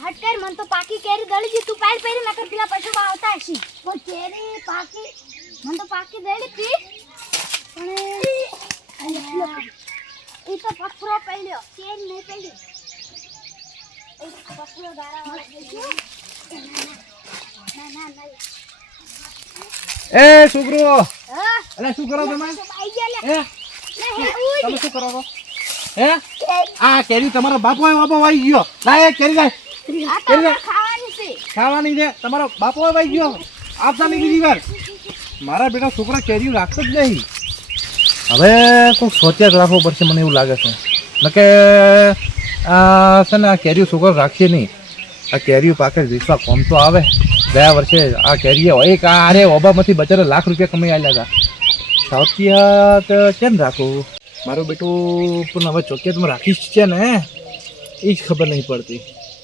હટકેર મન તો પાકી કેરી દળી દી તું પાડ પેરી નકર પેલા પશુ આવતા હશે ઓ કેરી પાકી મન તો પાકી દળી તી પણ ઈ તો પથરો પડ્યો કેરી નહીં પડી એ પથરો ગારા વાળો ના એ છોકરો હા અલે શું કરો તમે આઈ ગયા હે લે તમે શું કરો છો હે આ કેરી તમારો બાપો આવી ગયો લાય કેરી લાય આ તો ખાવાની છે ખાવાની છે તમારો બાપો આવી ગયો આપતા નહીં બીજી વાર મારા બેટા છોકરા કેરીઓ રાખતો જ નહીં હવે કોઈ સોચ્યા જ રાખવો પડશે મને એવું લાગે છે નકે આ છે ને આ કેરીઓ છોકરો રાખશે નહીં આ કેરીઓ પાકે વિશ્વા કોમ તો આવે ગયા વર્ષે આ કેરીઓ એક અરે ઓબામાંથી બચારે લાખ રૂપિયા કમાઈ આવ્યા હતા સાવચિયા તો કેમ રાખવું મારું બેટું પણ હવે ચોકિયાતમાં રાખીશ છે ને એ જ ખબર નહીં પડતી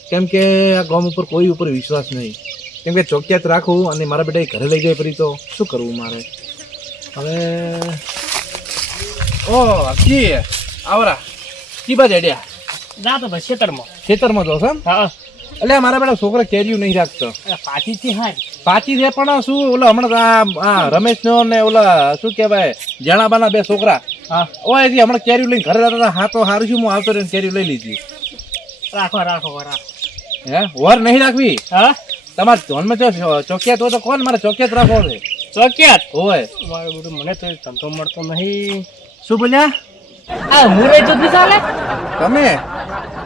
કેમ કે આ ગામ ઉપર કોઈ ઉપર વિશ્વાસ નહીં કેમ કે ચોકિયાત રાખવું અને મારા બેટા ઘરે લઈ જાય ફરી તો શું કરવું મારે હવે ઓ કી આવરા કી બાજ હેડ્યા જા તો ભાઈ ખેતરમાં જો છો હા એટલે મારા બેટા છોકરા કેરીયું નહીં રાખતો પાછી થી હારી પાછી છે પણ શું ઓલા હમણાં આ રમેશનો ને ઓલા શું કહેવાય જણાબાના બે છોકરા હા ઓય હમણાં કેરીયું લઈને ઘરે જતા હતા હા તો સારું છું હું આવતો રહીને કેરીયું લઈ લીધી રાખો હે વર નહીં રાખવી હા તમારે ધોનમાં જો ચોકિયાત હોય તો કોણ મારે ચોકિયાત રાખવો છે ચોકિયાત હોય મારે બધું મને તો ધંધો મળતો નહીં શું બોલ્યા આ મુરે તો બી ચાલે તમે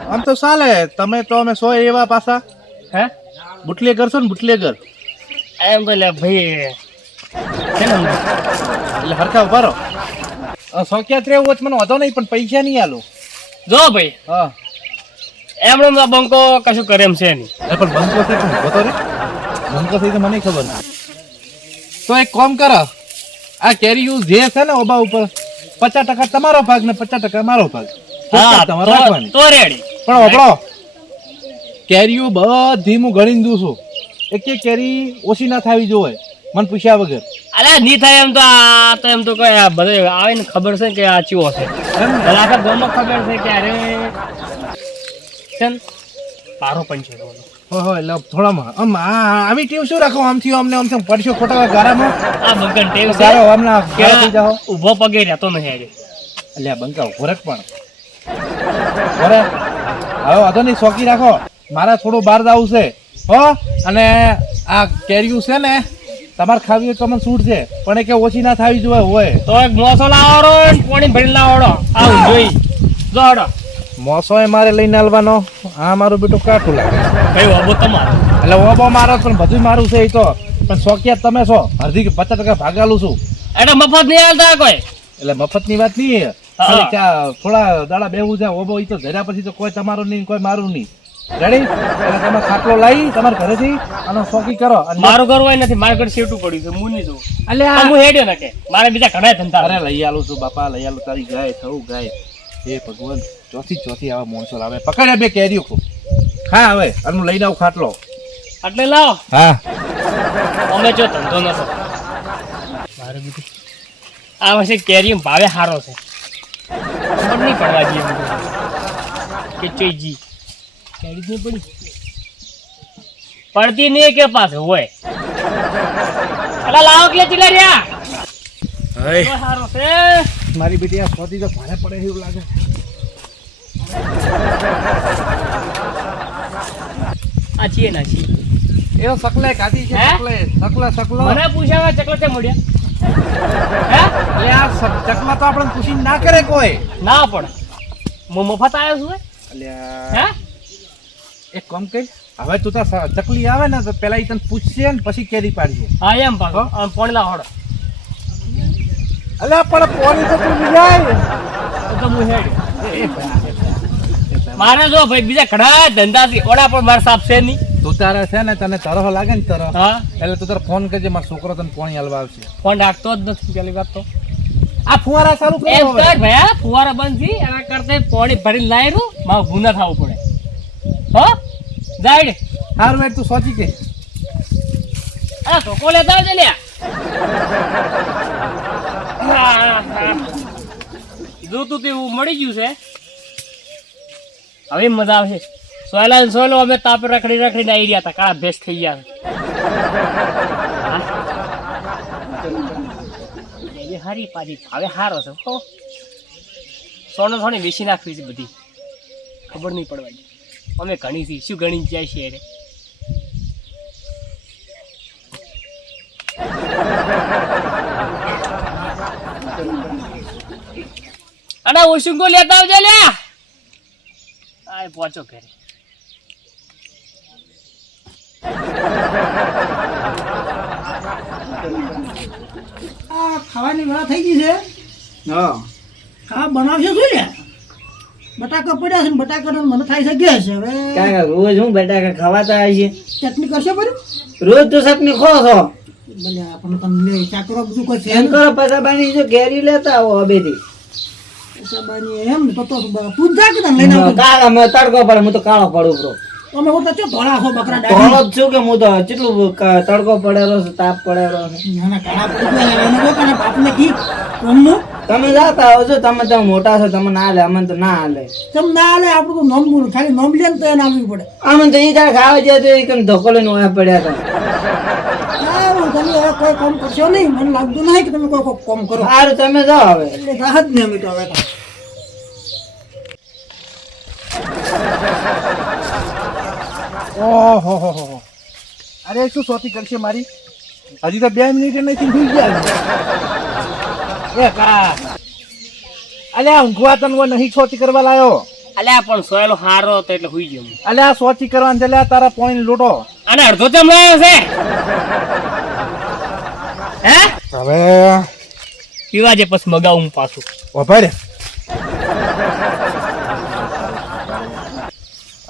આમ તો ચાલે તમે તો અમે સો એવા પાછા હે બુટલેગર છો ને બુટલેગર એમ બોલે ભાઈ છે ને એટલે હરખા ઉભા રહો ચોકિયાત રહેવું હોય તો મને વાંધો નહીં પણ પૈસા નહીં આલો જો ભાઈ હા એમણે બંકો કશું કરે એમ છે નહીં પણ બંકો થઈ પણ ઉભો તો રે બંકો થઈ તો મને ખબર નહીં તો એક કામ કરો આ કેરીયું જે છે ને ઓબા ઉપર 50% તમારો ભાગ ને 50% મારો ભાગ હા તમારે રાખવાની તો રેડી પણ ઓબળો કેરીયું બધી હું ગણીને દઉં છું એક કેરી ઓછી ના થવી જોઈએ મને પૂછ્યા વગર અરે નહીં થાય એમ તો આ તો એમ તો કઈ આ બધે આવે ને ખબર છે કે આ ચીવો છે ભલે આખા ગામમાં ખબર છે કે અરે છે ને પારો પણ છે હોય એટલે થોડામાં આમ આવી ટીમ શું રાખો આમથી અમને આમ પડશો ખોટા ગારામાં આ બંકન ટેવ છે ગારો હમણાં ગારો થઈ જાઓ ઊભો પગે રહેતો નહીં આજે એટલે આ બંકા ઉભો પણ બરે હવે વાંધો નહીં શોકી રાખો મારે થોડું બહાર જવું છે હો અને આ કેરીયું છે ને તમારે ખાવી હોય તો મને છૂટ છે પણ એ કે ઓછી ના થવી જોઈએ હોય તો એક મોસો લાવવાનો ને પાણી ભરી લાવવાનો આવું જોઈ જો હડો મોસો એ મારે લઈને આવવાનો આ મારું બેટું કાઠું લાગે ભાઈ બાબુ તમારો એટલે ઓબો મારો પણ બધું મારું છે એ તો પણ શોકિયા તમે છો અડધી 50% ભાગાલું છું એટલે મફત નહીં આવતા કોઈ એટલે મફતની વાત નહીં ખાલી થોડા દાડા બેવું છે ઓબો ઈ તો ધર્યા પછી તો કોઈ તમારું નહીં કોઈ મારું નહીં રેડી એટલે તમે ખાટલો લાવી તમારા ઘરેથી આનો શોકી કરો અને મારું કરવું હોય નથી મારે ઘર સેવટું પડ્યું છે હું નહીં જોઉં એટલે હું હેડ્યો ને કે મારે બીજા ઘણા ધંધા અરે લઈ આલું છું બાપા લઈ આલું તારી ગાય થવું ગાય હે ભગવાન ચોથી આવા માણસો લાવે પકડ્યા બે કેરીઓ ખૂબ હા હવે આનું લઈને આવું ખાટલો એટલે લાવો હા અમે જો ધંધો નતો મારે બીજું આ વર્ષે કેરી ભાવે સારો છે ખબર નહીં પડવા જઈએ કે ચોઈજી કેરી જ નહીં પડી પડતી નહીં કે પાસે હોય એટલે લાવો કે ચીલા રહ્યા સારો છે મારી બેટી આ સોથી તો ભારે પડે એવું લાગે આ છીએ ના છીએ એવો સકલે કાઢી છે હે? સકલો મને પૂછ્યા ચકલા તે મળ્યા હે એટલે આ ચકલા તો આપણે પૂછીને ના કરે કોઈ ના પણ હું મફત આવ્યો છું એટલે હે એક કામ કર હવે તું તો ચકલી આવે ને તો પેલા ઈ તને પૂછશે ને પછી કેરી પાડશે હા એમ પાછો પાણી લાવ હડો અલ્યા પણ પોણી તો તું જાય તો હું હેડ મારે જો ભાઈ બીજા ઘણા ધંધા થી ઓડા પણ મારે સાફ છે નહીં તું તારે છે ને તને તરહ લાગે ને તરહ હા એટલે તું તારે ફોન કરજે મારો છોકરો તને પોણી હલવા આવશે ફોન રાખતો જ નથી પેલી વાત તો આ ફુવારા ચાલુ કરો એમ હવે કર ભાઈ ફુવારા બંધ થી એના કરતા પાણી ભરીને લાવી રૂ મારે ગુના થવું પડે હો જાઈડ હારું વેટ તું સોચી કે આ તો કોલે દાવ દે લ્યા જોતું તેવું મળી ગયું છે હવે મજા આવશે સોયલો અમે તાપે રખડીને આવી રહ્યા હતા, કાળા ભેસ થઈ ગયા. એ હારી પાછી હવે હારો છે હો. સોનો થોડી વેચી નાખવી છે બધી, ખબર નહીં પડવાની. અમે ઘણી છે, શું ગણી જાય છે રે. અને ઓશિંગો લેતા આવજે લ્યા. આય પહોંચો ઘરે. આ ખાવાની વેળા થઈ ગઈ છે. હા ખાવા બનાવશે શું લે? બટાકા પડ્યા છે ને બટાકા મને થાય છે ગેસ. હવે કાકા રોજ હું બટાકા ખવાતા આવી છે. ચટણી કરશે પડ્યું? રોજ તો ચટણી ખો છો. ભલે આપણે તમને ચાકરો બધું કોઈ છે એમ કરો પસાબાની જો ઘેરી લેતા આવો હવેથી. સાબાની એમ ને તો પૂજા કે તને લઈને આવતો. કાળા મેં તડકો પડે હું તો કાળો પડું બ્રો. તમે ઓટા ચો ધોળા છો બકરા ધોળો ડાળી. જ છું કે હું તો કેટલું તડકો પડેલો છે, તાપ પડેલો છે. નાના કાળા પડી ગયા એને લોકોને બાપને કી કોમનું તમે જાતા આવો છો, તમે તો મોટા છો, તમે ના હાલે, અમને તો ના હાલે. તમ ના આલે આપણું તો નોમ બોલ ખાલી નોમ લે ને તો એને આવવું પડે. અમને તો ઈ તારે ખાવા જાય તો એ કઈ ધોકો લઈને ઓયા પડ્યા હતા. સારું તમે હવે કોઈ કામ કરશો નહીં, મને લાગતું નહીં કે તમે કોઈ કામ કરો. સારું તમે જાઓ હવે. એટલે રાહત ને અમે તો હવે તો. ઓહો હો હો. અરે શું સોતી કરશે મારી? હજી તો 2 મિનિટ નથી સુઈ ગયા. એ કા અલ્યા ઊંઘવા તને નહીં સોતી કરવા લાયો. અલ્યા પણ સોયલો હારો હતો એટલે હુઈ ગયો. અલ્યા સોતી કરવાનું છે અલ્યા, તારા પોઈન્ટ લૂટો. અને અડધો ચમ લાયો છે હે? હવે પીવા જે પછી મગાવું પાછું. વભાઈ રે.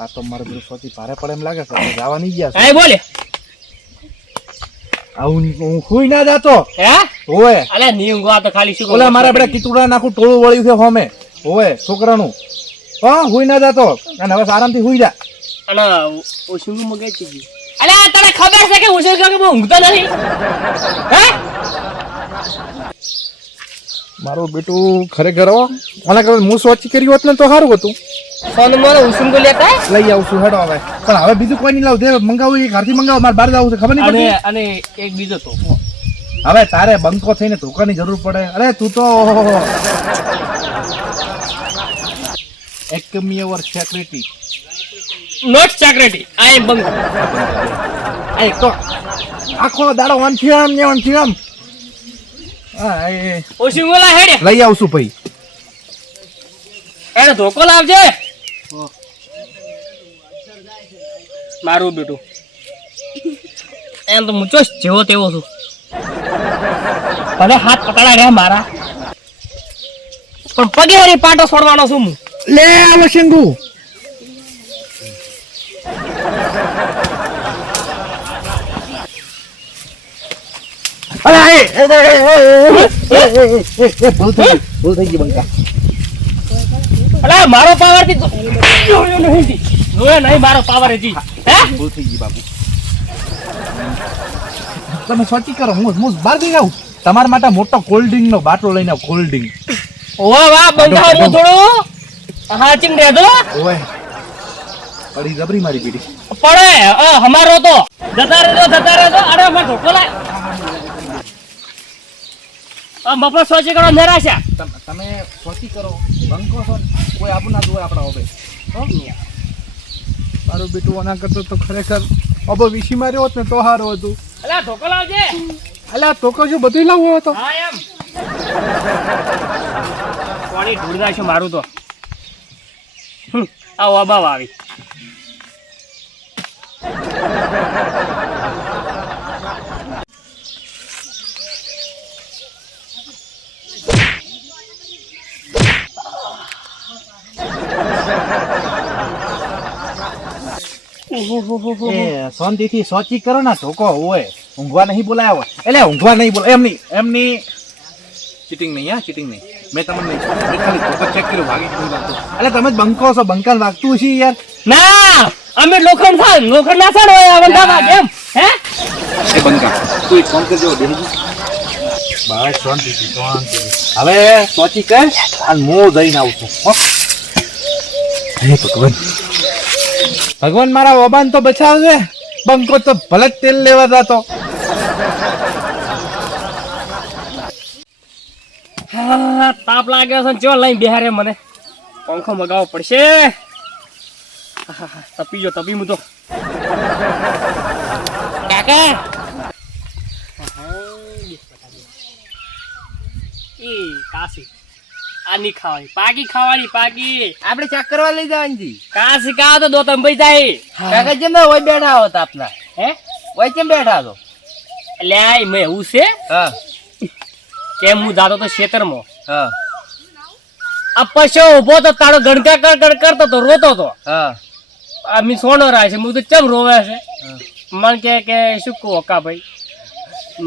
આ તો મારે બધું સોતી ભારે પડે એમ લાગે છે. જવા નહીં ગયા છે. કાઈ બોલે હું હુઈ ના જાતો. હે? ઓય અલ્યા ની ઊંઘવા તો ખાલી શું ઓલા મારા બેટા કીતુડા નાખું ટોળું વળ્યું છે હોમે. ઓય છોકરાનું હા હુઈ ના જાતો. અને હવે આરામથી હુઈ જા. અને ઓશિંગુ મગાઈ ચીજી. અલ્યા તને ખબર છે કે ઓશિંગુ કે હું ઊંઘતો નથી હે? મારું બેટું ખરેખર આના કરતા હું સોચી કર્યું હોત ને તો સારું હતું. સોન મોનો ઓશિંગુ લેતા લઈ આવશું હેડો હવે. પણ હવે બીજું કોઈ નહીં લાવ દે. મંગાવું એ ઘરથી મંગાવો. મારે બહાર જવું છે ખબર નહીં અને પડતી. અને એક બીજો તો હવે તારે બંકો થઈને ધોકાની જરૂર પડે. અરે તું તો એકમિયવર સેક્રેટરી નોટ સેક્રેટરી આઈ એમ બંકો. એક તો આખો દાડો વાંચી આમ હા એ ઓશિંગુ લા હેડે લઈ આવશું ભાઈ. એને ધોકો લાવજે મારું બેટું. એમ તો હું ચોસ જેવો તેવો છું. ભલે હાથ પકડા રહ્યા મારા, પણ પગે હરી પાટો છોડવાનો છું હું. લે આલો શંગુ. અરે ભૂલ થઈ ગઈ બંકા. અલા મારો પાવર થી જોયો નહીં મારો પાવર હજી હે? ભૂલ થઈ ગઈ બાપુ. તમે સોચી કરો. હું બહાર ગઈ આવું તમારા માટે મોટો કોલ્ડ ડ્રિંક નો બાટલો લઈને આવ. કોલ્ડ ડ્રિંક ઓવા વાહ બંધા હું થોડું હાચીમ દે દો ઓય અડી જબરી મારી બેટી પડે હમારો તો જતા રહેજો. અરે માર ધોકો લાય મફત સોચી કરો નિરાશા. તમે સોચી કરો. બંકો છો કોઈ આપું ના જોવે આપણા હવે. મારું બેટું આના કરતો તો ખરેખર અબો વીસી માર્યો હોત ને તો સારું હતું. અલા ધોકો લાવજે. અલ્યા તો કશું બધું લાવવો હતો. હા એમ પાણી ઢૂળ નાખ્યું મારું તો. આ અભાવ આવી. શાંતિથી સોચી કરો ને ધોકો હોય. ઊંઘવા નહીં બોલાયા હોય એટલે ઊંઘવા નહીં બોલા એમની ચીટિંગ નહીં. હા ચીટિંગ નહીં. મેં તમને મેં ખાલી ધોકો ચેક કર્યો. ભાગી નહીં લાગતો. એટલે તમે જ બંકો છો. બંકાન વાગતું છે યાર. ના અમે લોખંડ ના સાડ હોય આ બંધાવા કેમ હે? એ બંકા તું એક ફોન કરજો. બસ શાંતિથી. હવે સોચી કર અને હું જઈને આવું છું. હે ભગવાન ભગવાન મારા ઓબાન તો બચાવજે. બંકો તો ભલે જ તેલ લેવા જતો. હા તાપ લાગે છે જો લઈને બેહારે મને પંખો મગાવવો પડશે. તપી જો તપી હું તો કાકા એ કાશી આ નહીં ખાવાની પાકી ખાવાની પાકી આપણે ચેક કરવા લઈ જવાની હતી. કાશી કા તો દો તંબાઈ જાય કાકા જેમ હોય બેઠા હોત આપના હે હોય કેમ બેઠા હતો? એટલે આ મેં એવું છે હા કેમ હું જાતો તો ખેતરમાં હા આ પશુ ઉભો તો તારો ગણકા કર કરતો તો રોતો તો હા આ મી સોનો રાય છે હું તો ચમ રોવે છે મન કે શું કહો કા ભાઈ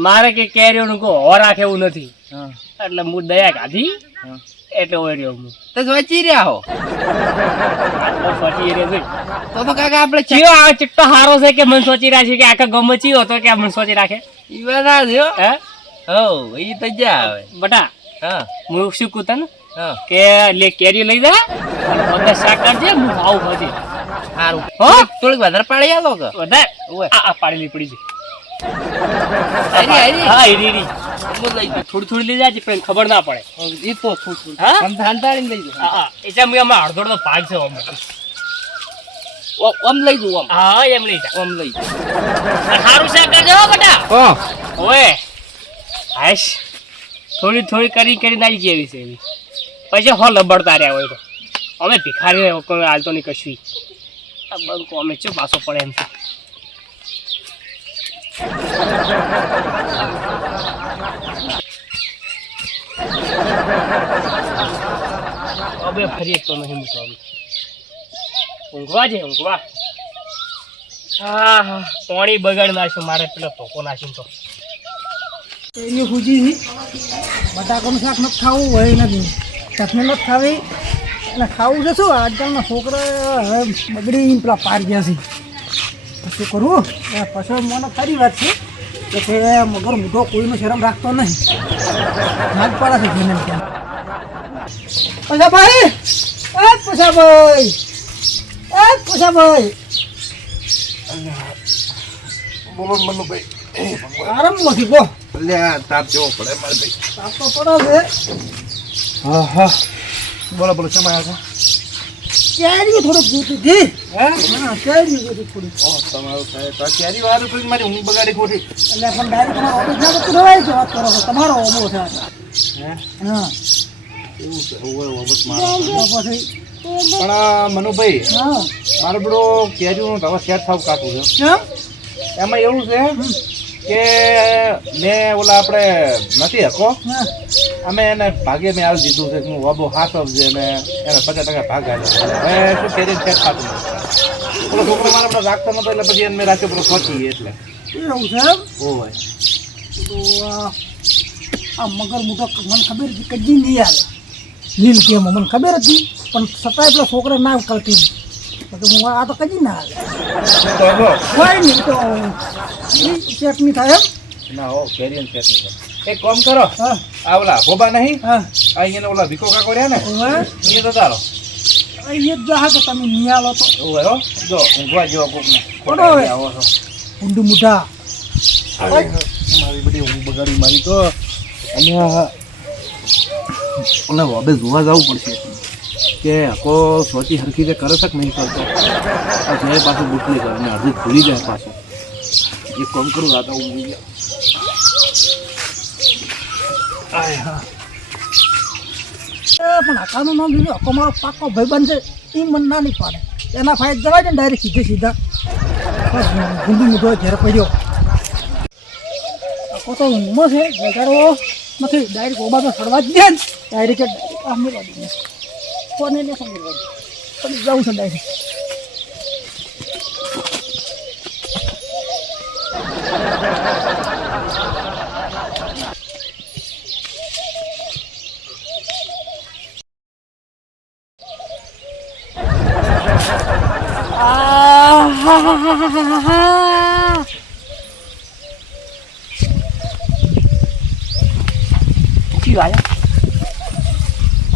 મારે કે કેરીઓનું કહો હો રાખે એવું નથી હા એટલે હું દયા કાઢી હા. એટલે ઓય રહ્યો હું તો વચી રહ્યા હો આટલો સોચી રહ્યો છું તો કાકા આપણે ચિયો આ ચિટ્ટો હારો છે કે મન સોચી રાખે કે આખા ગમે ચિયો હતો કે મન સોચી રાખે ઈવાના થયો હે હો ઈ તો જા આવે બટા હા હું શું કહું તને હા કે લે કેરી લઈ જા અને બધા શાક કરજે હું આવું પછી સારું હો થોડીક વધારે પાડી આલો કે વધારે ઓય. આ પાડેલી પડી છે હરી હરી હા ઈડી હું લઈ જઉં. થોડી થોડી લઈ જાય પણ ખબર ના પડે ઈ તો થોડું હા આમ ધાંધાડીને લઈ જઉં. હા એટલે મેં હમણાં અડધો અડધો ભાગ છે અમે ઓમ લઈ જઉં ઓમ હા એમ લઈ જા ઓમ લઈ જઉં. સારું શાક કરજો હો બેટા હા ઓય હાશ થોડી થોડી કરી નાલી જેવી છે એવી પછી હો લબડતા રહ્યા હોય તો અમે ભિખારી કોઈ હાલતો નહીં કશું આ બંકો અમે ચો પાછો પડે એમ છે હવે ફરી એક તો નહીં મૂકો હવે ઊંઘવા છે ઊંઘવા હા હા પાણી બગાડ નાખ્યું મારે પેલો ધોકો નાખ્યું તો કેરીઓ ફૂજી બટાકાનું શાક નથી ખાવું હોય નથી ચટણી નથી ખાવી અને ખાવું છે શું આજકાલના છોકરા હવે બગડી પેલા પાર ગયા છે શું કરવું પછી મને ખરી વાત છે કે તે મગર મોટો કોઈનો શરમ રાખતો નહીં નાગ પાડે છે જેને ત્યાં પછાભાઈ પછાભાઈ પછાભાઈ બોલો મનુભાઈ. આરામ નથી કહો લ્યા તાપ જેવો પડે મારે ભાઈ. તાપ તો પડે છે હા હા બોલો બોલો શેમાં આવ્યા કેરીઓ થોડુંક જોતી હતી હા કેરીઓ જોતી થોડી છો? તમારું થાય તો ક્યારે વારું કોઈ મારી ઊંઘ બગાડી ખોટી. એટલે પણ ડાયરેક્ટ તમારો ઓફિસ ના તો રવાય છે વાત કરો છો તમારો ઓબો છે હે હા એવું છે હોય બસ મારો. તો પછી પણ આ મનુભાઈ હા મારો બધો કેરીનું હવે સેટ થાવ કાઢું છે. કેમ એમાં એવું છે કે મેં ઓલા આપણે નથી હકો હા અમે એને ભાગે મેં આવી દીધું છે કે હું વાબો હાસવ છે ને એને 50% ભાગ આવ્યો હવે શું કેરી સેટ થતું નથી. પેલો છોકરો મારા આપણે રાખતો નતો એટલે પછી એને મેં રાખ્યો પેલો સોચી એટલે એવું છે એમ હોય. તો આ મગર મોટો મને ખબર હતી કદી નહીં આવે લીલ કેમ મને ખબર હતી પણ છતાંય પેલા છોકરા ના કરતી તો હું આ તો કદી ના આવે તો હો હોય નહીં તો ચેક નહીં થાય એમ ના હો કેરી સેટ નહીં થાય. એક કામ કરો હા આ ઓલા ભોબા નહીં હા આ અહીંયા ઓલા ભીકો કાકો રહ્યા ને હવે એ તો તારો એ જ જા કે તમે નહીં આવો તો એવું હો જો ઊંઘવા જેવા કોકને કોનો હવે? આવો છો ઊંડું મુઢા મારી બધી ઊંઘ બગાડી મારી તો અને ઓલા વાબે જોવા જવું પડશે કે આખો સોચી હરખી રીતે કરે છે કે નહીં કરતો આ જાય પાછું બુટલી કરે ને અડધી ભૂલી જાય પાછું એક કામ કરું રાત આવું ભૂલી ગયા પણ હકાનું નામ લીધું હકો મારો પાકો ભાઈબંધ છે એ મને ના નહીં પાડે એના ફાયદ જવાય ને ડાયરેક્ટ સીધે સીધા બસ ગુંડી મૂઠો ઘેર પડ્યો હકો તો ઊંઘમાં છે બેચારો નથી ડાયરેક્ટ ઓબા તો સડવા જ દે ને ડાયરેક્ટ આમ નહીં દે કોને ને સમજવાનું પણ જવું છે ડાયરેક્ટ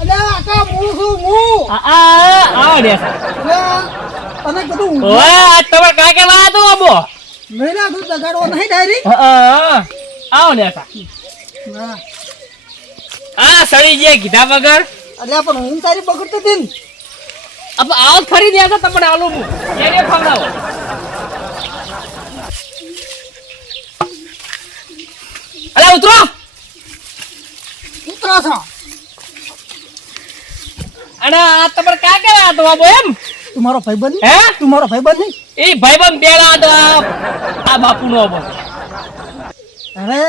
અરે આકા હું છું હું આ દે અરે તને કીધું ઓય આ તમારે કાકે વાયા તો આબો નહીં ના તું દગાડવો નહીં ડાયરી આવો ને કા ના આ સડી જે કીધા વગર અલ્યા પણ હું તારી બગડતી હતી ને અબ આવ ખરી દે તો તમને આલુ હું એને ખવડાવો અલે ઉતરો ઉતરો છો અને આ તમારે કાકે વાયા તો આબો એમ તું મારો ભાઈબંધ હે તું મારો ભાઈબંધ નહીં એ ભાઈબંધ બેડા તો આ બાપુનો આબો અરે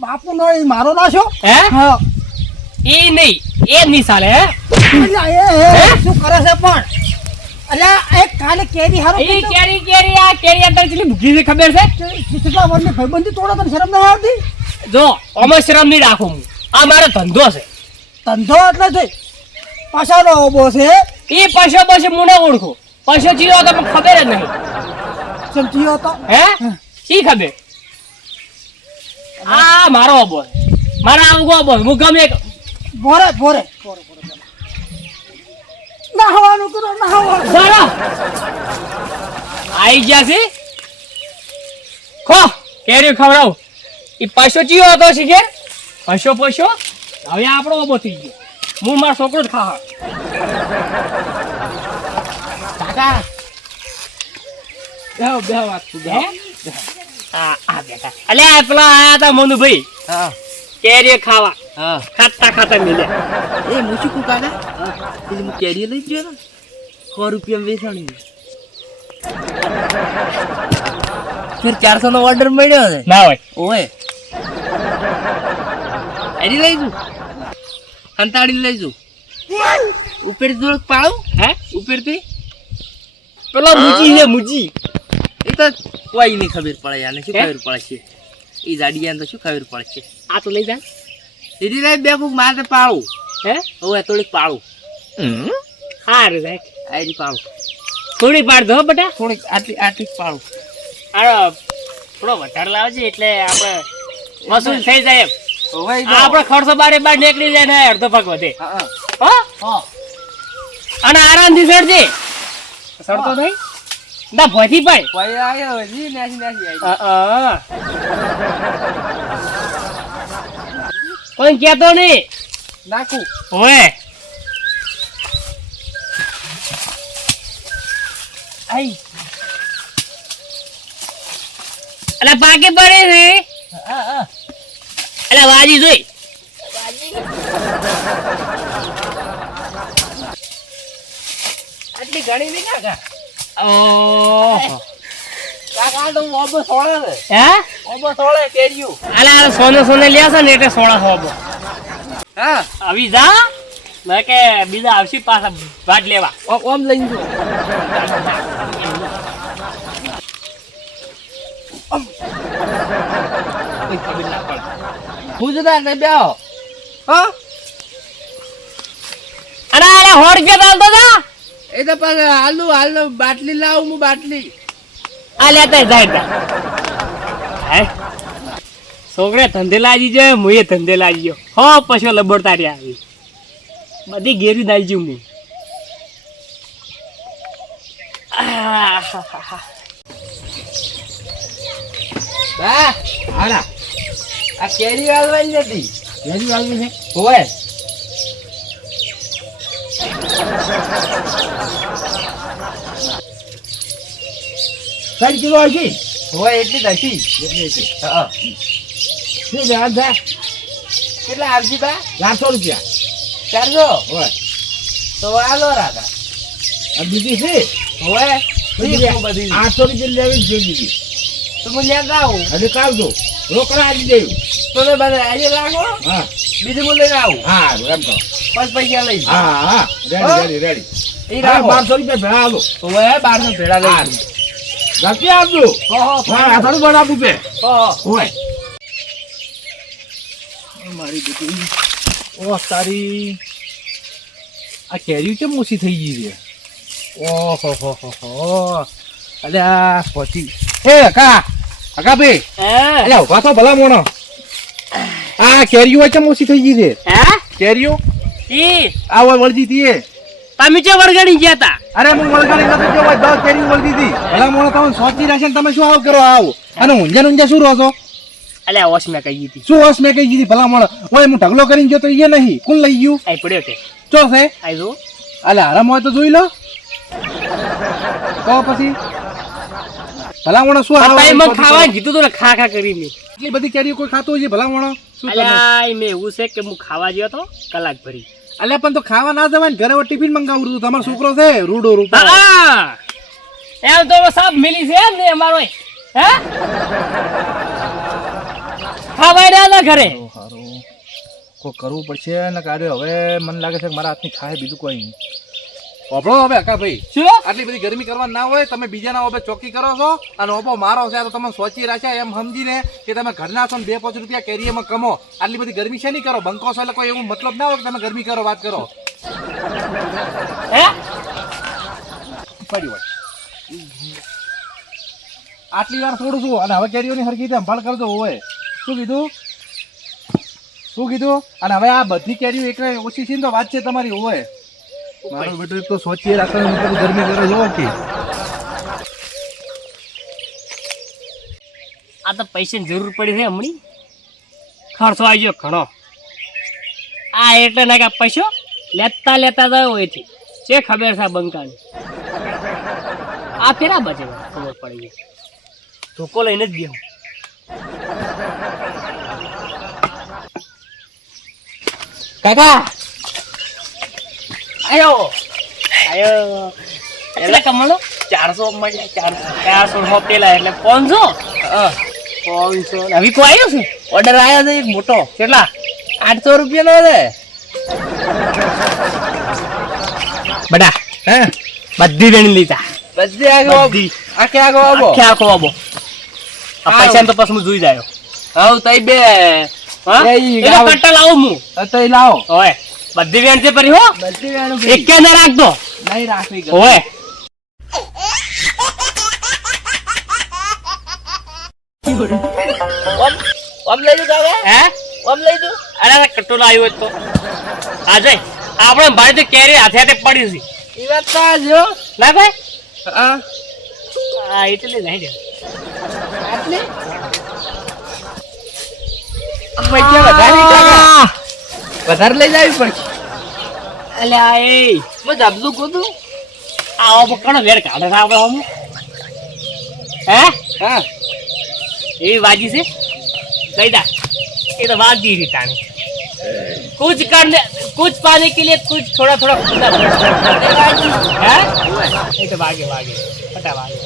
બાપુ નો ઈ મારો ના છો હે હા એ નહીં એ નહીં ચાલે હે અલ્યા એ શું કરે છે પણ અલ્યા એક કાલે કેરી હારો એ કેરી આ કેરી અંદર કેટલી ભૂખી છે ખબર છે કેટલા વર્ષની ભાઈબંધી તોડો તને શરમ નહીં આવતી જો અમે શરમ નહીં રાખું હું આ મારો ધંધો છે ધંધો એટલે છે પાછાનો ઓબો છે એ પૈસો પછી હું ના ઓળખું પૈસો ચીયો તો મને ખબર જ નહીં સમજીયો તો હે શી ખબર આ મારો અબો છે. મારા આવગો અબો છે. હું ગમે બોરે બોરે નાહવાનું કરો નાહવાનું સારા આઈ ગયા છે ખો કેરી ખવડાવ એ પૈસો ચીયો હતો શીખે પૈસો હવે આપણો અબો થઈ ગયો હું મારો છોકરો જ ખા કાકા બે વાત તું આ બેટા અલે પેલા આયા તા મનુભાઈ હા કેરી ખાવા હા ખાતા મિલ્યા એ મુશી કાકા પેલી હું કેરી લઈ ગયો ને 100 રૂપિયા વેચાણી ફિર 400 નો ઓર્ડર મળ્યો છે ના હોય ઓય એની લઈ જુ સંતાડી લઈ જુ ઉપર થોડુંક પાડું હે ઉપરથી પેલા મુજી છે મુજી એ તો કોઈ નહીં ખબર પડે યાને શું ખબર પડે છે એ જાડિયાને તો શું ખબર પડે છે આ તો લઈ જા સીધી લઈ બે ફૂક માથે પાડું હે ઓય થોડીક પાડું હારું સાહેબ આયરી પાડું થોડી પાડ દો બેટા થોડીક આટલી પાડું આ થોડો વધારે લાવજે એટલે આપણે વસૂલ થઈ જાય એમ ઓય આપણે ખર્ચો બાર નીકળી જાય ને અડધો ભાગ વધે હા હો હા અને આરામથી સડજે સડતો નહીં ના ભજી પાડ કોઈ આયો હજી નાસી આવી કોઈ કહેતો નહીં નાખું ઓય આઈ અલા પાકે પડે છે અલા વાજી જોઈ આટલી ઘણી નહીં કાકા ઓહો કાકા તો ઓબો સોળે ને હે ઓબો સોળે કેર્યું અલા સોને લ્યા છે ને એટલે સોળા હોબો હા આવી જા મેં કે બીજા આવશે પાછા વાટ લેવા ઓમ લઈને જો કોઈ ખબર ના પડે પૂછતા ને બેહો હા અરે અરે 100 રૂપિયા ચાલતો જા એ તો પાછળ હાલ બાટલી લાવું હું બાટલી આ લેતા જાય હે છોકરે ધંધે લાગી જાય હું એ ધંધે લાગી ગયો હો પછી લબડતા રહ્યા આવી બધી ઘેરી દાઈ જઉં હું બા હાલા આ કેરી વાળવાની નથી કેરી વાળવી છે હોય સાઈડ કિલો આવી હોય એટલી જ હતી એટલે હા શું વ્યાજ છે કેટલા આવજી બા 400 રૂપિયા 400 હોય તો આલો રાધા આ બીજી છે હોય બીજી બધી 800 રૂપિયા લેવી છે બીજી તો હું લેતા આવું હજી કાવજો રોકડા આવી દેવું તો ને બધા આજે લાગો હા બીજું હું લઈને આવું હા એમ તો પાંચ પૈસા લઈ હા હા રેડી એ હા રાખો 1200 રૂપિયા ભેળા આલો હોય 1200 ભેળા હા લઈ રૂપિયા આપજો હા આથાનું બનાવું પે હોય મારી દીકરી ઓ તારી આ કેરી કેમ ઓછી થઈ ગઈ છે ઓહો હો અલે આ પહોંચી એ કા ભાઈ અલે ઉભા તો ભલા મોણો આ કેરીઓ કેમ ઓછી થઈ ગઈ છે હે કેરીઓ ઈ આ વળજી તી તમે ચો વળગાડી ગયા તા અરે હું વળગાડી નથી જો 10 કેરી વળગી હતી ભલા મોણો તમે સોચી રહ્યા છે ને તમે શું આવ કરો આવો અને ઊંઝા શું રહો છો અલ્યા ઓશ મેં કહી દીધી શું હોશ મેં કહી દીધી ભલા મોણો ઓય હું ઢગલો કરીને ગયો તો એ નહીં કોણ લઈ ગયું આઈ પડ્યો તે ચો છે આઈ જો અલે આરામ હોય તો જોઈ લો તો પછી ભલા મોણો શું આવો તાઈ મને ખાવા કીધું તો ખા ખા કરીને એટલી બધી કેરીઓ કોઈ ખાતું હોય છે ભલા મોણો શું તમે અલ્યા ઈ મે એવું છે કે હું ખાવા ગયો તો કલાક ભરી અલ્યા પણ તો ખાવા ના જવાય ને ઘરે ટિફિન મંગાવું છું તમારો છોકરો છે રૂડો રૂપા હા એમ તો સાબ મિલી છે એમ ને અમારો હે ખાવા રહ્યા ના ઘરે સારું કોઈ કરવું પડશે ને કાઢે હવે મને લાગે છે કે મારા હાથની ખાય બીજું કોઈ નહીં ઓબળો હવે અકા ભાઈ શું આટલી બધી ગરમી કરવા ના હોય તમે બીજાના ઓબે ચોકી કરો છો અને ઓબો મારો છે તો તમે સોચી રાખ્યા એમ સમજીને કે તમે ઘરના છો ને 2-5 રૂપિયા કેરીમાં કમો આટલી બધી ગરમી છે નહીં કરો બંકો છો એટલે કોઈ એવું મતલબ ના હોય કે તમે ગરમી કરો વાત કરો હે પડી હોય આટલી વાર છોડું છું અને હવે કેરીઓની હરખી રીતે સંભાળ કરજો હોય શું કીધું અને હવે આ બધી કેરીઓ એક ઓછી છે ને તો વાત છે તમારી હોય મારો બેટો એક તો સોચીએ રાખવાનું ગરમી કરે જોવો કે આ તો પૈસાની જરૂર પડી છે હમણી ખર્ચો આવી ગયો ઘણો આ એટલે ના કે પૈસો લેતા જાય એથી છે ખબર છે બંકાની આ ફેરા બચે ખબર પડી ગઈ ધોકો લઈને જ ગયો કાકા આયો એટલે કમાણો 400 મળ્યા 400 માં પેલા એટલે 500 હવે કોઈ આવ્યો છે ઓર્ડર આવ્યો છે એક મોટો કેટલા 800 રૂપિયાનો છે બડા હે બધી વેણી લીધા બધી આગળ બધી આખે આગળ આવો આખો આબો આ પૈસા તો પછી હું જોઈ જાયો હાઉ તઈ બે હા એ એટલે કટ્ટા લાવું હું તઈ લાવો ઓય બધી વેણ છે પરી હો બધી વેણું એક કે ના રાખતો નહીં રાખવી ગઈ ઓય ઓમ લઈ લો કાકા હે ઓમ લઈ લો અરે કટોલો આવ્યો તો આ જઈ આપણે ભાઈ તો કેરી હાથે હાથે પડી છે ઈ વાત તો જો ના ભાઈ હા આ એટલે નહીં દે આટલી પૈસા વધારે કાકા વધારે લઈ જાવી પડશે અલ્યા એ હું જબલું કૂદું આવો પકડો વેર કાઢે છે આપણે હમ હે હા એવી વાજી છે લઈ જા ये तो बात दी थी ताने कुछ करने कुछ पाने के लिए कुछ थोड़ा थोड़ा खुला है ये तो भागे भागे पता भागे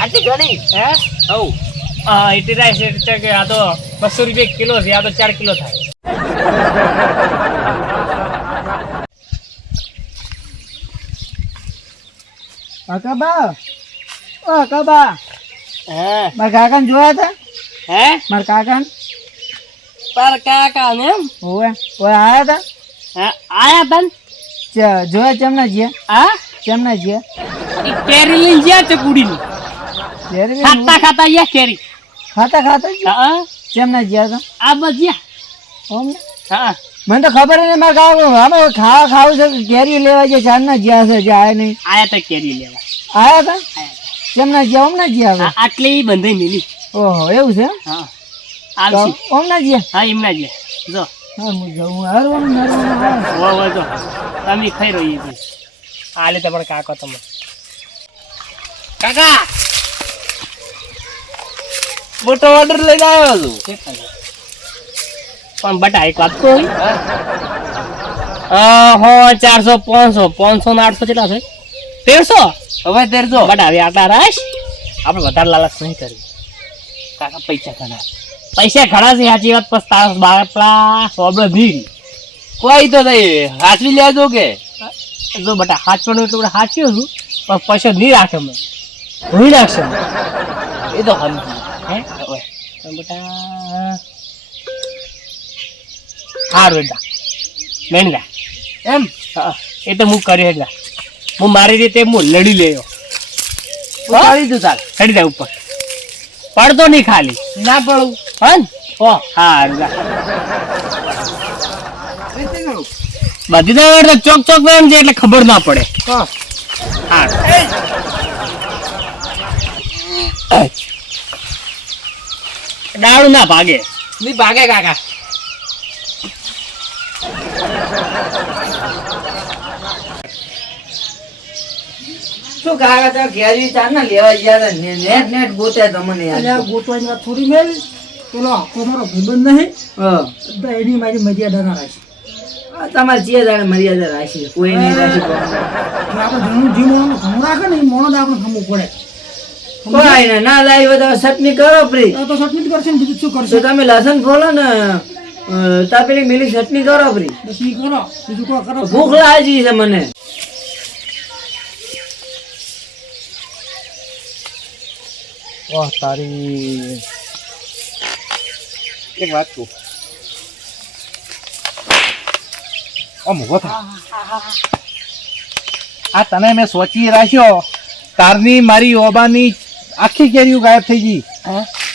આટલી ઘણી है હઉ हाँ इतना ऐसे कि या तो 200 रुपये किलो से या तो 4 किलो था અકાબા ઓ અકાબા हैं મારા કાકાને જોયા હતા हैं મારા કાકાને पर क्या काम है ઓવે ઓય આયા હતા आया बन જોયા ચમના જ્યા हाँ ચમના જ્યા केरी लीन जिया चकुड़ी नी જ્યારે खाता खाता ये केरी ખાતા ખાતા જ हाँ ચમના જ્યા હતા आप बस जिया ઓમ हाँ મને તો ખબર નહીં મારા કાકા અમે ખાવા ખાવું છે કેરી લેવા જે ચારના જ્યા છે જે આયા નહીં आया था केरी लेवा આયા હતા ચમના જ્યા ઓમના જ્યા હવે आटले ही बंधे मिली ઓહો એવું છે हाँ તો आलसी ઓમના જ્યા हाँ इमना जी जो હા હું જઉં હરવાનું હરવાનું वो जो તમે ખાઈ રહી છે આલે તો પણ કાકો તમે કાકા મોટો ઓર્ડર લઈને આવ્યો છું પણ બટા એક વાત કહું હો 400 500 500 ને 800 કેટલા છે 1300 હવે 1300 બટા હવે આટલા રાશ આપણે વધારે લાલચ નહીં કરી કાકા પૈસા ઘણા પૈસા ઘણા છે સાચી વાત પણ તારા બાપલા સોબળે નહીં કોઈ તો નહીં હાચવી લેજો કે જો બટા હાચવાનું એટલું બધું હાચ્યું છું પણ પૈસા નહીં રાખે મેં ભૂલી નાખશે એ તો સમજી હે ઓય તો બેટા હાર બેટા મેંડા એમ હા એ તો હું કરી હેડા હું મારી રીતે હું લડી લેયો ઉતારી દઉં ચાલ ચડી જાય ઉપર પડતો નહીં ખાલી ના પડું હા ઓ હા બધી દાળ ચોક ચોક એમ છે એટલે ખબર ના પડે. હા હા દાળ ના ભાગે. નહીં ભાગે કાકા. શું કાકા તો ઘેરી ચાર ના લેવા ગયા હતા ને નેટ નેટ ગોત્યા તમને એટલે યાર. આ ગોતવાની વાત થોડી મેલ પેલો આખો મારો ભાઈબંધ નહીં હા બધા એની મારી મર્યાદા ના રાખી આ તમારે જે જાણે મર્યાદા રાખી કોઈ નહીં રાખી. એટલે આપણે ઘણું જે મોણો ઘણું રાખે ને એ મોણો જ આપણે ખમવું પડે કોઈ ને ના લાવી તો ચટણી કરો પ્રી. તો સબમિટ કરશે ને બીજું શું તો કરશે તમે લસણ ફોલો ને તાપેલી મિલી ચટણી કરો પ્રી. બસ ઈ કરો બીજું કોઈ કરો ભૂખ લાગી છે મને. વાહ તારી એક વાત કહું આમ ઉભો થા આ તને મેં સોચી રાખ્યો તારની મારી ઓબાની આખી કેરીઓ ગાયબ થઈ ગઈ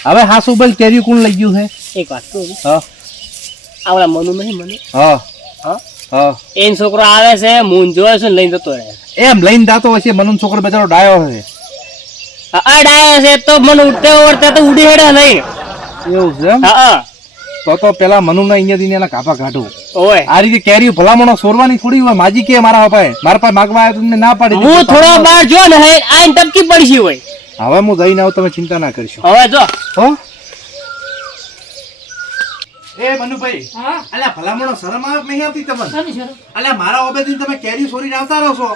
હવે હાસુ બલ કેરીઓ કોણ લઈ ગયું છે એક વાત કહું હા આવડા મનુ નહીં મને હા હા હા એન છોકરો આવે છે મૂન જોવે છે ને લઈને જતો રહે. એમ લઈને જાતો હશે મનુ છોકરો બેચારો ડાયો છે અડ આવ્યો છે તો મને ઉડતે ઓળતે તો ઉડી હેડે નહીં. એવું છે એમ હા તો પેલા મનુ ને અહીંયાથી એના કાપા કાઢું ઓય આ રીતે કેરીઓ ભલામણો સોરવાની થોડી હોય માજી કે મારા બાપાએ મારા પાસે માગવા આવ્યો તમને ના પાડી હું થોડો બાર જો ને આઈને ટપકી પડશી હોય. હવે હું જઈને આવું તમે ચિંતા ના કરશો હવે જો હો એ મનુભાઈ હા અલ્યા ભલામણો શરમ આવે નહીં આવતી તમને શાની શરમ? અલ્યા મારા ઓબેથી તમે કેરી સોરીને આવતા રહો છો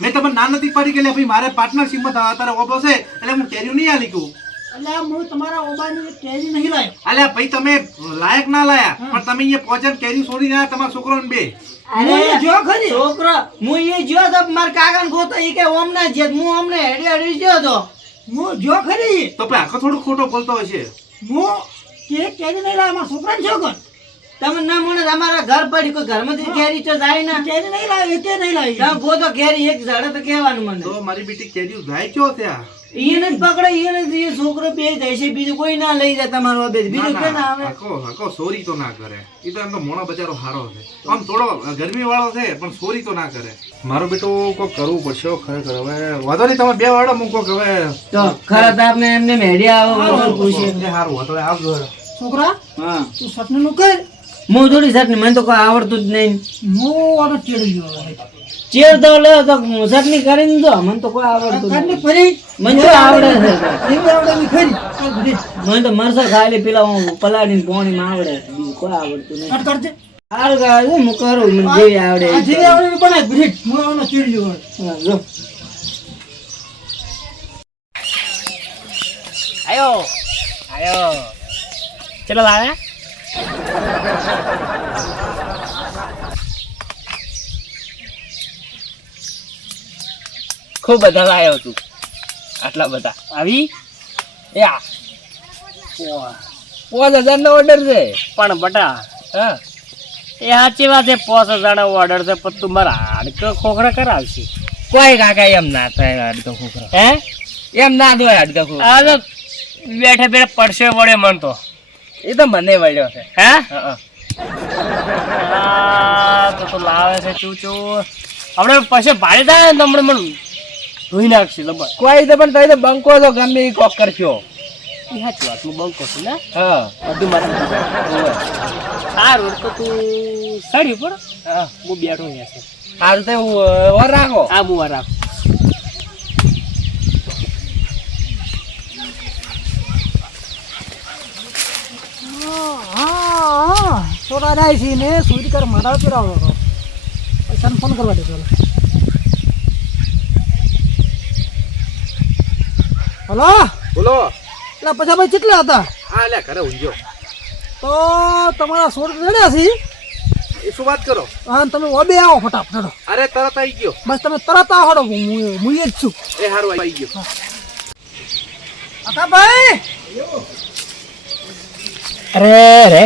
મેં તમને ના નથી પાડી કે લે ભાઈ મારે પાર્ટનરશિપમાં અત્યારે ઓબો છે એટલે હું કેરીઓ નહીં આલી કહું એટલે હું તમારા ઓબાની એક કેરી નહીં લાવ્યો અલ્યા ભાઈ તમે લાયક ના લાયા પણ તમે અહીંયા પહોંચે કેરી સોરીને આવ્યા તમારા છોકરાને બે અરે જો ખરી છોકરો હું એ જો તો મારા કાકા ને ગોતો એ કે ઓમ ના છે હું અમને હેડી હેડી જો તો હું જો ખરી તો ભાઈ આખો થોડું ખોટો બોલતો હશે હું કેરી નહીં લાવ્યો મારા છોકરાને છો કોણ તમે ના મને તમારા ઘર પડી કોઈ ઘરમાંથી કેરી તો જાય ના કેરી નહીં લાવ્યો કે નહીં લાવી તમે ગોતો કેરી એક ઝાડે તો કહેવાનું મને તો મારી બેટી કેરીઓ જાય ક્યો ત્યાં એને જ પકડે એને જ એ છોકરો બે જાય છે બીજું કોઈ ના લઈ જાય તમારો બે બીજું કે ના આવે હકો સોરી તો ના કરે એ તો એમ તો મોણો બચારો હારો છે આમ થોડો ગરમી વાળો છે પણ સોરી તો ના કરે મારો બેટો કોઈ કરવું પડશે હો ખરેખર હવે વાંધો નહીં તમે બે વાળો મૂકો કે હવે તો ખરા આપને એમને મેડી આવે વગર પૂછે સારું હતો આવજો છોકરા હા તું સપનું નું કર હું થોડી ચટણી મને તો કોઈ આવડતું જ નહીં હું આનો ચેડી ગયો ચેર તો લે તો ચટણી કરીને જો મને તો કોઈ આવડતું કાઢની નહીં ફરી મને તો આવડે છે એવી આવડે એવી ખરી કાઢ બધી. મને તો મરસા ખાલી પેલા હું પલાળીને પાણીમાં આવડે બીજું કોઈ આવડતું નહીં કાઢ કાઢજે હાલ ગાય હું કરું મને જેવી આવડે આ એ જેવી આવડે એવી બનાય બધી હું આનો ચેડી ગયો હા, જો આયો આયો ચલો લાવે ખૂબ બધા લાવ્યો તું આટલા બધા આવી યા 5000 નો ઓર્ડર છે પણ બટા હા એ સાચી વાત છે 5000 નો ઓર્ડર છે પણ તું મારા હાડકા ખોખરા કરાવશે કોઈ કાકા એમ ના થાય અડધો ખોખરો હે એમ ના દોય અડધો ખોખરો આ તો બેઠે બેઠે પડશે વળે મન તો એ તો મને વળ્યો છે હે હા તો લાવે છે ચૂચું આપણે પછી ભાડે થાય ને તો હમણાં મને ધોઈ નાખશે લબર કોઈ તો પણ તઈ તો બંકો તો ગમે એ કોક કરશો એ સાચી વાત હું બંકો છું ને હા બધું મારે સારું તો તું સાડી ઉપર હા હું બેઠો અહીંયા છે હાલ તો ઓર રાખો આ મુવા રાખ હા છોરા જાય છે ને સુરી કર મારા પીરાવો હતો પૈસાને ફોન કરવા દે પેલા હલો બોલો એટલે પછી ભાઈ કેટલા હતા હા લે ઘરે ઊંઘ્યો તો તમારા સોળ રેડ્યા છે એ શું વાત કરો હા તમે ઓબે આવો ફટાફટ હેડો. અરે તરત આવી ગયો બસ તમે તરત આવો હેડો હું જ છું એ હારું આવી ગયો આકા ભાઈ અરે રે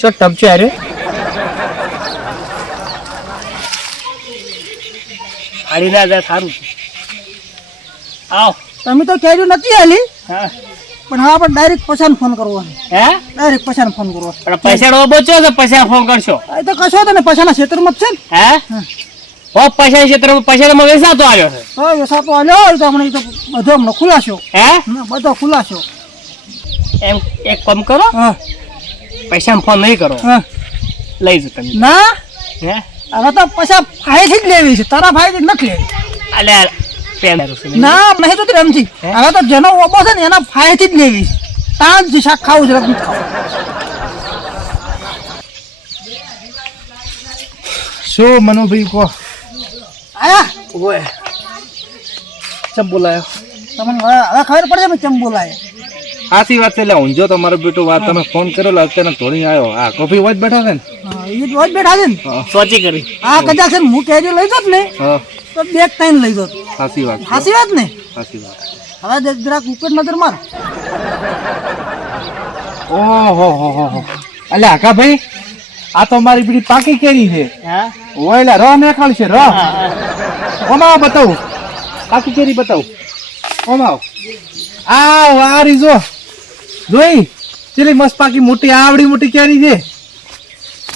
ચો ટપચો અરે હાડી ના જાય સારું આવ તમે તો કેરી નથી આલી હા પણ હા આપણે ડાયરેક્ટ પછાને ફોન કરવો છે. હે ડાયરેક્ટ પછાને ફોન કરવો છે. પણ પૈસા નો બચ્યો તો પૈસા ફોન કરશો. એ તો કશો તો ને પછાના ક્ષેત્રમાં જ છે ને. હે ઓ પૈસા ક્ષેત્રમાં પૈસા વેચાતો આવ્યો છે. હા વેસા તો આલ્યો તો હમણાં તો બધો હમણાં ખુલાસ્યો. હે બધો ખુલાસ્યો. એમ એક કામ કરો, હા પૈસા ફોન નહીં કરો, હા લઈ જાઓ તમે. ના હે હવે તો પૈસા ફાયથી જ લેવી છે, તારા ફાયથી જ નથી લેવી. અલ્યા પેન હારું છે. ના નહીં તો રમજી. હવે તો જેનો ઓબો છે ને એના ફાયથી જ લેવી છે. તાન જ શાક ખાવું છે, નથી ખાવું. શું મનુભાઈ કહો? આયા ઓય ચમ બોલાયો? તમને હવે ખબર પડશે મેં કેમ બોલાય. સાચી વાત છે. એટલે ઊંઝો તમારો બેટો વાત તમે ફોન કરેલો અત્યારે ધોળી આવ્યો. હા કોફી વોચ બેઠા છે ને? હા એ જ વાત બેઠા છે ને. સોચી કરી. આ કદાચ છે ને હું કેરી લઈ દોત ને હા તો બે ત્રણ લઈ દોત. સાચી વાત છે. સાચી વાત ને. સાચી વાત. હવે જરાક ઉપર નજર માર. ઓહો હો હો હો. અલ્યા આકા ભાઈ આ તો મારી બીડી પાકી કેરી છે. હા ઓયલા રો મેખાળ છે રો. ઓમાં બતાવું પાકી કેરી બતાવું. ઓમાં આવ આ રીજો જોઈ ચેલી મસ્ત પાકી મોટી આવડી મોટી કેરી છે.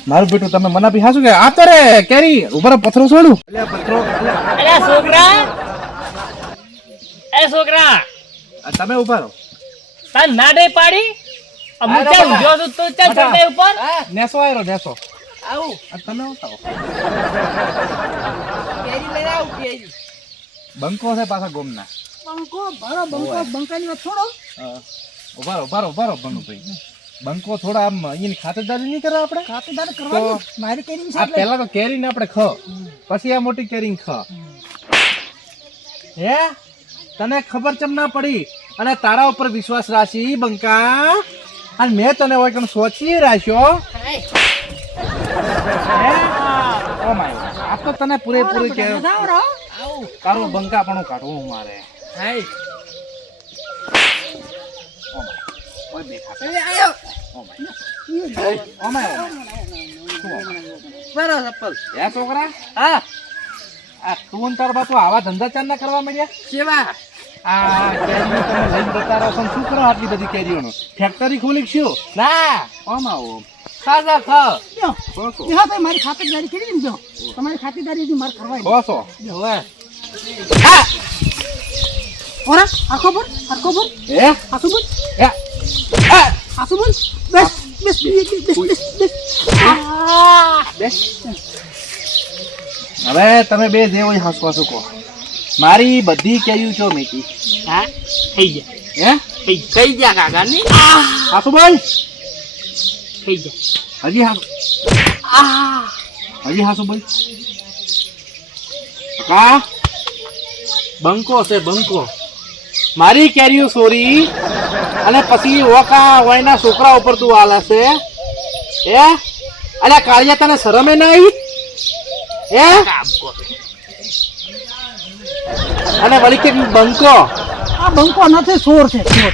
મારું બેટું તમે મને બી હાસું કે આ તો રે કેરી ઉપર પથરો છોડું. એટલે પથરો અલ્યા છોકરા, એ છોકરા તમે ઉભા રહો. તાર નાડે પાડી અમુક ચા ઉભ્યો તો તું ચા ચડે ઉપર. નેસો આયરો નેસો. આવું આ તમે ઉતાવો. કેરી લઈને આવું કેરી. બંકો છે પાછા ગોમના. બંકો ભરો બંકો બંકાની વાત છોડો. ઉભા રહો ઉભા રહો ઉભા રહો બનુભાઈ. બંકો થોડા આમ અહીંની ખાતરદારી નહીં કરે આપણે. ખાતેદાર કરવાની મારી કેરી આ છે. પહેલા તો કેરીને આપણે ખ પછી આ મોટી કેરી ખ. હે તને ખબર ચમ ના પડી અને તારા ઉપર વિશ્વાસ રાખી બંકા અને મેં તને હોય કેમ સોચી રાખ્યો. હે ઓ માય આ તો તને પૂરેપૂરી કે તારું બંકા પણ કાઢવું મારે. હાય ઓય બેઠા એ આયો ઓ માય બરો ચપ્પલ. હે છોકરા હા આ તું તાર બાપુ આવા ધંધા ચાર ના કરવા માંડ્યા. કેવા આ કેરીઓ તમે લઈને જતા રહો છો ને શું કરો આટલી બધી કેરીઓનો? ફેક્ટરી ખોલી શું? ના ઓમ આવો ખાજા ખા લ્યો. ખોસો એ હા ભાઈ મારી ખાતરદારી કરી ને જો તમારી ખાતરદારી હજી મારે કરવાની. ખોસો હવે ઓરા આખો બોલ આખો બોલ હે આખો બોલ હે આખો બોલ. બસ બસ બસ બસ બસ. બેસ. હવે તમે બે જે હોય હાસુ હાસુ કહો. મારી બધી કેરીઓ ચો મેકી. હા થઈ ગયા, હે થઈ ગયા કાકા ની. હાસુ બોલ. થઈ ગયા. હજી હાસુ હજી હાસુ બોલ. કાકા બંકો છે બંકો. મારી કેરીઓ સોરી અને પછી ઓકા વાયના છોકરા ઉપર તું આલા છે. હે અલ્યા કાળિયા તને શરમે ના આવી? હે અને વળી કે બંકો. આ બંકો નથી સોર છે સોર.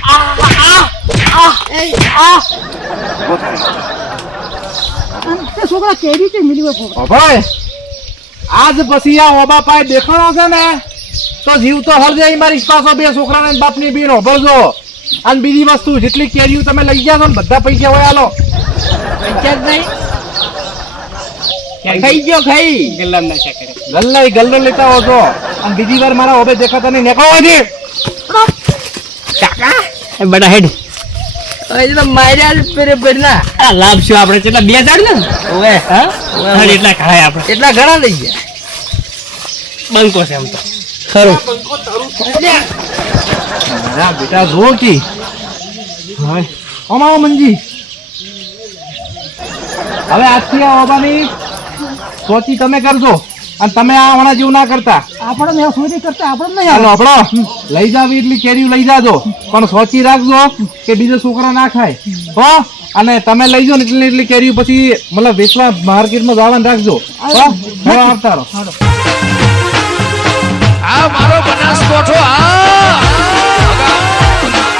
અને તે છોકરા કેરી છે મિલી હોય. ઓ ભાઈ આજ પછી આ ઓબા પાય દેખાણો છે ને તો જીવ તો હળજાઈ મારી પાછો બે છોકરાને બાપની બીન હોભળજો. અને બીજી વસ્તુ જેટલી કેરીઓ તમે લઈ ગયા છો ને બધા પૈસા હોય આલો. પૈસા જ નહીં ખાઈ ગયો ખાઈ ગલ્લા ના ચા કરે. ગલ્લા ગલ્લો લેતા હો છો અને બીજી વાર મારા ઓબે દેખાતા નહીં નેકો છે. કાકા એ બડા હેડ હવે તો માર્યા પેરે પડના. આ લાભ શું આપણે કેટલા બે ચાડ ને ઓવે હા હા, એટલા ખાય આપણે. એટલા ઘણા લઈ ગયા. બંકો છે એમ તો ખરું. હા બેટા જો કી હા અમારો મંજી હવે આજથી આ ઓબાની સોચી તમે કરજો અને તમે આ હમણાં જેવું ના કરતા. આપણે ને ચોરી કરતા આપણે નહીં ચાલો આવે. આપણો લઈ જાવ એટલી કેરીઓ લઈ જાજો પણ સોચી રાખજો કે બીજો છોકરા ના ખાય હો. અને તમે લઈ જાઓ ને એટલી કેરીઓ પછી મતલબ વેચવા માર્કેટમાં જવાનું રાખજો હો. આવતા રહો. આ મારો બનાસકોઠો આ